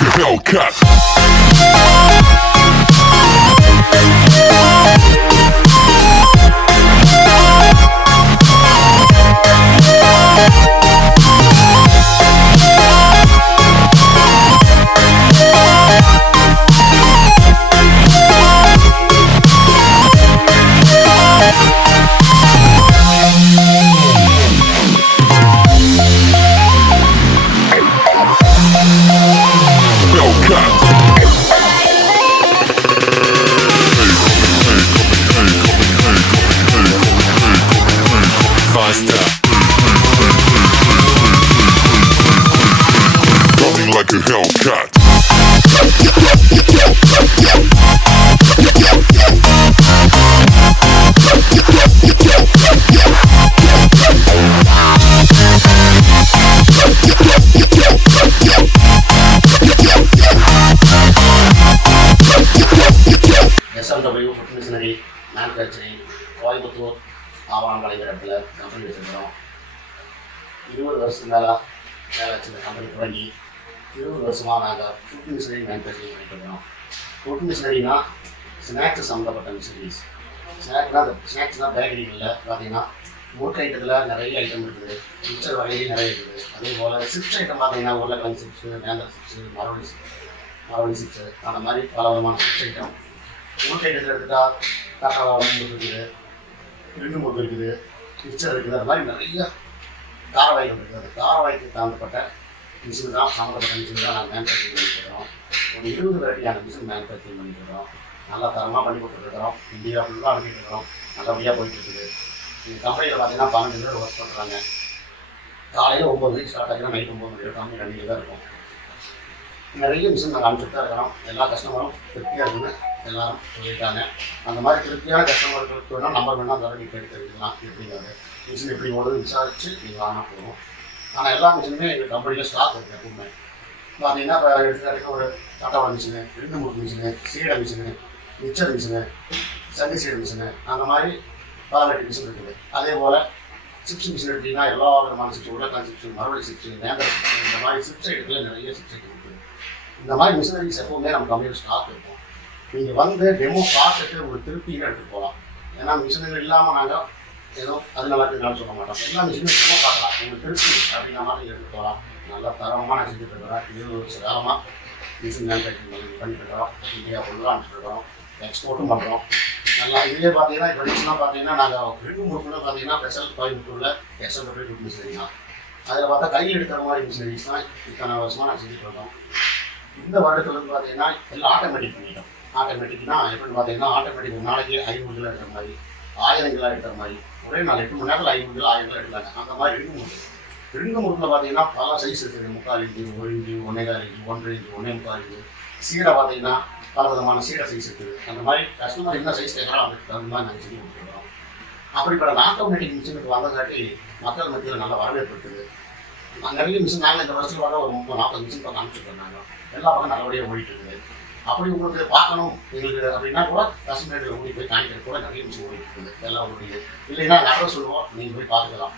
like a Hellcat. Faster. Coming like a Hellcat. SMW Foot Machinery Manufacturing Coimbatore ஆவாங்கலைங்கிற இடத்துல company வச்சுருக்கிறோம். 20 வருஷத்துக்கு மேலே வேலை வச்சு இந்த கம்பெனி தொடங்கி 20 வருஷமாக நாங்கள் ஃபுட் மிஷினரி மேனுஃபேக்சரிங் பண்ணிட்டு இருக்கிறோம். ஃபுட் மிஷினரினா ஸ்நாக்ஸ் சம்மந்தப்பட்ட மிஷினரிஸ். அந்த ஸ்நாக்ஸ்னால் பேக்கரிகளில் பார்த்தீங்கன்னா முறுக்கு ஐட்டத்தில் நிறைய ஐட்டம் இருக்குது, மிக்சர் வகையிலையும் நிறைய இருக்குது. அதே போல் சிப்ஸ் ஐட்டம் பார்த்தீங்கன்னா உருளைக்கிழங்கு சிப்ஸு, நேந்திர சிப்ஸு, மரவள்ளி சிப்ஸு, அந்த மாதிரி பல விதமான சிப்ஸ் ஐட்டம். முறுக்கு ஐட்டத்தில் எடுத்துட்டால் தக்காளி முறுக்கு இருக்குது, ரெண்டு முறுக்கு இருக்குது, மிக்சர் இருக்குது. அது மாதிரி நிறைய காரவாய்கள் இருக்குது. அந்த காரவாய்க்கு தகுந்தப்பட்ட மிஷின் தான் சம்மந்தப்பட்ட மிஷின் தான் நாங்கள் மேனுஃபேக்சரிங் பண்ணிட்டுருக்கோம். ஒரு 20 வெரைட்டியான மிஷின் மேனுஃபேக்சரிங் பண்ணிட்டுருக்கோம். நல்லா தரமாக பண்ணி கொடுத்துருக்குறோம். இந்தியா ஃபுல்லாக அனுப்பிட்டுருக்கோம். நல்லபடியாக போயிட்டுருக்குது. இந்த கம்பெனியில் பார்த்தீங்கன்னா 12 பேர் ஒர்க் பண்ணுறாங்க. காலையில் 9 மணிக்கு ஸ்டார்ட் ஆகினா நைட் 9 மணி கம்பெனி ரன்னிங்கில் தான் இருக்கும். நிறைய மிஷின் நாங்கள் அனுப்பிச்சுட்டு தான் இருக்கிறோம். எல்லா கஸ்டமரும் திருப்தியாக இருக்குன்னு எல்லாரும் சொல்லியிருக்காங்க. அந்த மாதிரி திருப்தியான கஸ்டமர்களுக்கு வேணால் நம்பர் வேணால் அந்த நீங்கள் கேட்டு தெரிஞ்சுக்கலாம். எப்படிங்கிறது மிஷின் எப்படி ஓடுது விசாரித்து நீங்கள் வாங்கினா போதும். ஆனால் எல்லா மிஷினுமே எங்கள் கம்பெனியில் ஸ்டாக் இருக்குது. எப்பவுமே பார்த்தீங்கன்னா இப்போ எடுத்துக்காட்டுக்கு ஒரு தட்டவடை மிஷினு, ரெண்டு முறுக்கு மிஷினு, சீடை மிஷினு, மிக்சர் மிஷினு, சங்கு சீடை மிஷினு, அந்த மாதிரி பல வெரைட்டி மிஷின் இருக்குது. அதே போல் சிப்ஸ் மிஷின் எடுத்திங்கன்னா எல்லா விதமான சிப்ஸ், உருளைக்கிழங்கு சிப்ஸு, மரவள்ளி சிப்ஸு, நேந்திர சிப்ஸு, இந்த மாதிரி சிப்ஸ் ஐட்டத்தில் நிறைய சிப்ஸ் ஐட்டம் இருக்குது. இந்த மாதிரி மிஷினரிஸ் எப்பவுமே நம்ம கம்பெனியில் ஸ்டாக் இருக்கும். நீங்கள் வந்து டெமோ பார்த்துட்டு உங்களுக்கு திருப்தியில் எடுத்துகிட்டு போகலாம். ஏன்னா மிஷினரி இல்லாமல் நாங்கள் ஏதோ அது நல்லா இருக்குதுனாலும் சொல்ல மாட்டோம். எல்லா மிஷினும் டெமோ பார்க்கலாம். உங்களுக்கு திருப்தி அப்படின்ற மாதிரி எடுத்துகிட்டு போகலாம். நல்லா தரமாக நான் செஞ்சுட்டு இருக்கிறேன். 20 வருஷ காலமாக மிஷின் மேனுஃபேக்சரிங் பண்ணிட்டு இருக்கிறோம். இந்தியா ஃபுல்லாக அனுப்பிச்சிருக்கிறோம். எக்ஸ்போர்ட்டும் பண்ணுறோம். நல்லா இதுலேயே பார்த்தீங்கன்னா இப்போ மிஷினாக பார்த்தீங்கன்னா நாங்கள் ரெண்டு முறுக்குள்ள பார்த்தீங்கன்னா ஸ்பெஷல் கோயம்புத்தூரில் SMW ஃபுட் மிஷினரி தான். அதில் பார்த்தா கையில் எடுக்கிற மாதிரி மிஷினரிஸ் தான் இத்தனை வருஷமாக நான் செஞ்சுட்டு இருக்கோம். இந்த வருடத்தில் வந்து பார்த்தீங்கன்னா எல்லாம் ஆட்டோமேட்டிக் பண்ணிட்டோம். ஆட்டோமேட்டிக்னா எப்படின்னு பார்த்தீங்கன்னா ஆட்டோமேட்டிக் ஒரு நாளைக்கு 500 கிலோ எடுக்கிற மாதிரி, 1000 கிலோ எடுக்கிற மாதிரி, ஒரே நாள் 8 மணி நேரத்தில் 500 கிலோ 1000 கிலோ எடுக்கலாங்க. அந்த மாதிரி ரெண்டு முறுக்கில் பார்த்தீங்கன்னா பல சைஸ் இருக்குது. 3/4 inch, 1 inch, 1.25 inch, 1.5 inch, 1.25 inch. சீடை பார்த்தீங்கன்னா பல விதமான சீடை சைஸ் இருக்குது. அந்த மாதிரி கஸ்டமர் என்ன சைஸ் கேட்குறோம் அதுக்கு தகுந்த மாதிரி நாங்கள் செஞ்சு கொடுத்துருக்கோம். அப்படிப்பட்ட ஆட்டோமேட்டிக் மிஷினுக்கு வந்தங்காட்டி மக்கள் மத்தியில் நல்ல வரவேற்பு இருக்குது. நிறைய மிஷின் நாங்கள் இந்த வருஷத்தில் வர ஒரு 30-40 மிஷின் பக்கம் அனுப்பிச்சுட்டு நாங்கள் எல்லா பக்கம் நல்லபடியாக ஓடிட்டு இருக்குது. அப்படி உங்களுக்கு பார்க்கணும் எங்களுக்கு அப்படின்னா கூட கஸ்டமர் ஓடி போய் காணிக்கிறது கூட நிறைய மிஷின் ஓடிட்டு இருக்குது. எல்லாம் ஓடிது இல்லைன்னா அட்ரஸ் சொல்லுவோம், நீங்கள் போய் பார்த்துக்கலாம்.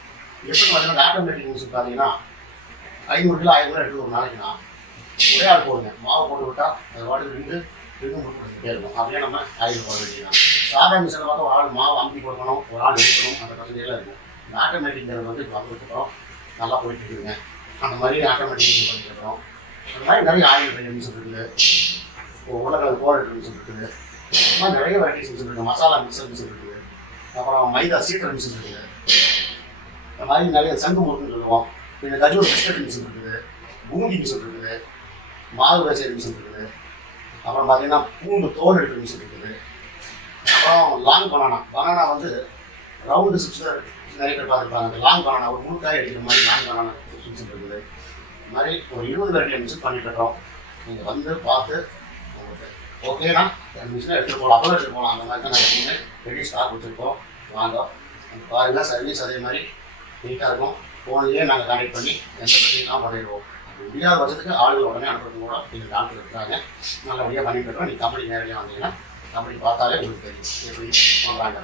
எப்படி பார்த்தீங்கன்னா ஆட்டோமேட்டிக் மிஷின் பார்த்தீங்கன்னா 500 கிலோ 1000 கிலோ எடுத்து ஒரு நாளைக்குன்னா ஒரே ஆள் போடுங்க. மாவு போட்டு விட்டால் அது வாட்டுக்கு ரெண்டு முறுக்கு இருக்கும். அப்படியே நம்ம ஆயில் போட வேண்டியதான். சாதா மிஷினை பார்த்தா ஒரு ஆள் மாவு அமுக்கி கொடுக்கணும், ஒரு ஆள் எடுக்கணும், அந்த பிரச்சனையெல்லாம் இருக்கும். இந்த ஆட்டோமேட்டிக்கிறது வந்து இப்போ வந்துருக்கிறோம். நல்லா போயிட்டு இருக்குதுங்க. அந்த மாதிரி ஆட்டோமேட்டிக் மிஷின் பண்ணிட்டு இருக்கிறோம். அந்த மாதிரி நிறைய ஆயில் மிஷின் இருக்குது. உருளைக்கிழங்கு போடுற மிஷின் இருக்குது. இந்த மாதிரி நிறைய வெரைட்டிஸ் மிஷின் இருக்குது. மசாலா மிக்சர் மிஷின் இருக்குது. அப்புறம் மைதா சீட்டர் மிஷின் இருக்குது. இந்த மாதிரி நிறைய சங்கு முறுக்குன்னு சொல்லுவோம். இந்த கஜூர் பிஸ்கட் மிஷின் இருக்குது. பூந்தி மிஷின் இருக்குது. மாவு வேசரி மிஷின் இருக்குது. அப்புறம் பார்த்தீங்கன்னா பூண்டு தோல் எடுக்கிற மிஷின் இருக்குது. அப்புறம் லாங் பனானா வந்து ரவுண்டு சிப்ஸ் நிறைய பேர் பார்த்துருப்பாங்க. அந்த லாங் பனானா ஒரு முழுக்காய் அடிக்கிற மாதிரி லாங் பனானா சிப்ஸ் மிஷின் இருக்குது. இந்த மாதிரி ஒரு 20 வெரைட்டி மிஷின் பண்ணிட்டு இருக்கோம். நீங்கள் வந்து பார்த்து உங்களுக்கு ஓகேனா என் மிஷினை எடுத்துகிட்டு போகலாம், அப்போ எடுத்துகிட்டு போகலாம். அந்த மாதிரி தான் நாங்கள் எப்பவுமே ரெடி ஸ்டாக் வச்சுருக்கோம். வாங்க அந்த பாருங்கள். சர்வீஸ் அதே மாதிரி நீட்டாக இருக்கும். ஃபோன்லேயே நாங்கள் கான்டெக்ட் பண்ணி எந்த பிரச்சனையும் பண்ணிடுவோம். அப்படி முடியாத பட்சத்துக்கு ஆளுகள் உடனே அனுப்புறது கூட எங்கள் டாக்டர் இருக்கிறாங்க. நல்லபடியாக பண்ணிட்டு இருக்கோம். நீங்கள் கம்பெனி நேரடியாக வந்தீங்கன்னா கம்பெனி பார்த்தாலே உங்களுக்கு தெரியும் எப்படி பண்ணுறாங்க.